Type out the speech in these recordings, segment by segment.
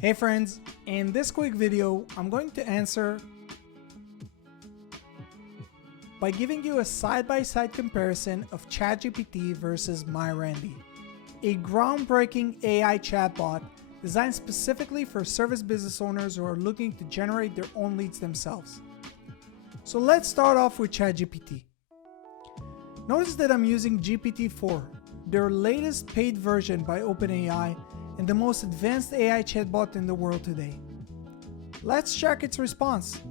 Hey friends, in this quick video, I'm going to answer by giving you a side-by-side comparison of ChatGPT versus MyRandy, a groundbreaking AI chatbot designed specifically for service business owners who are looking to generate their own leads themselves. So let's start off with ChatGPT. Notice that I'm using GPT-4, their latest paid version by OpenAI and the most advanced AI chatbot in the world today. Let's check its response.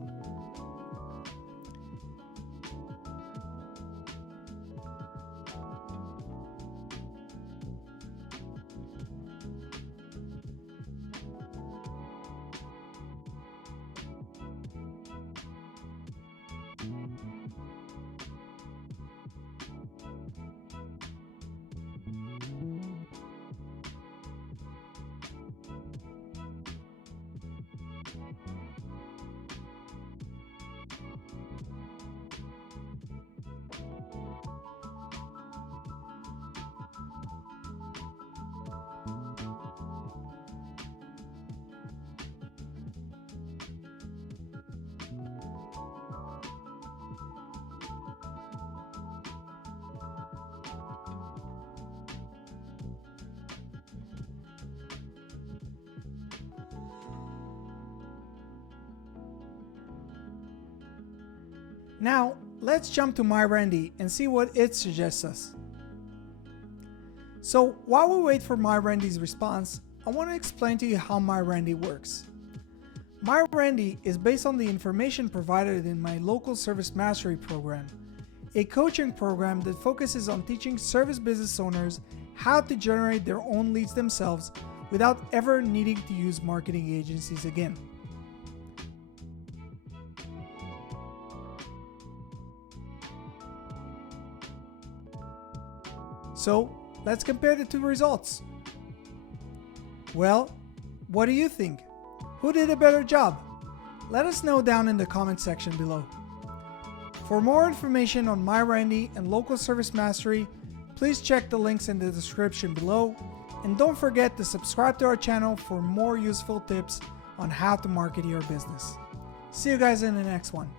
Now, let's jump to MyRandy and see what it suggests us. So while we wait for MyRandy's response, I want to explain to you how MyRandy works. MyRandy is based on the information provided in my local service mastery program, a coaching program that focuses on teaching service business owners how to generate their own leads themselves without ever needing to use marketing agencies again. So let's compare the two results. Well, what do you think? Who did a better job? Let us know down in the comment section below. For more information on MyRandy and local service mastery, please check the links in the description below, and don't forget to subscribe to our channel for more useful tips on how to market your business. See you guys in the next one.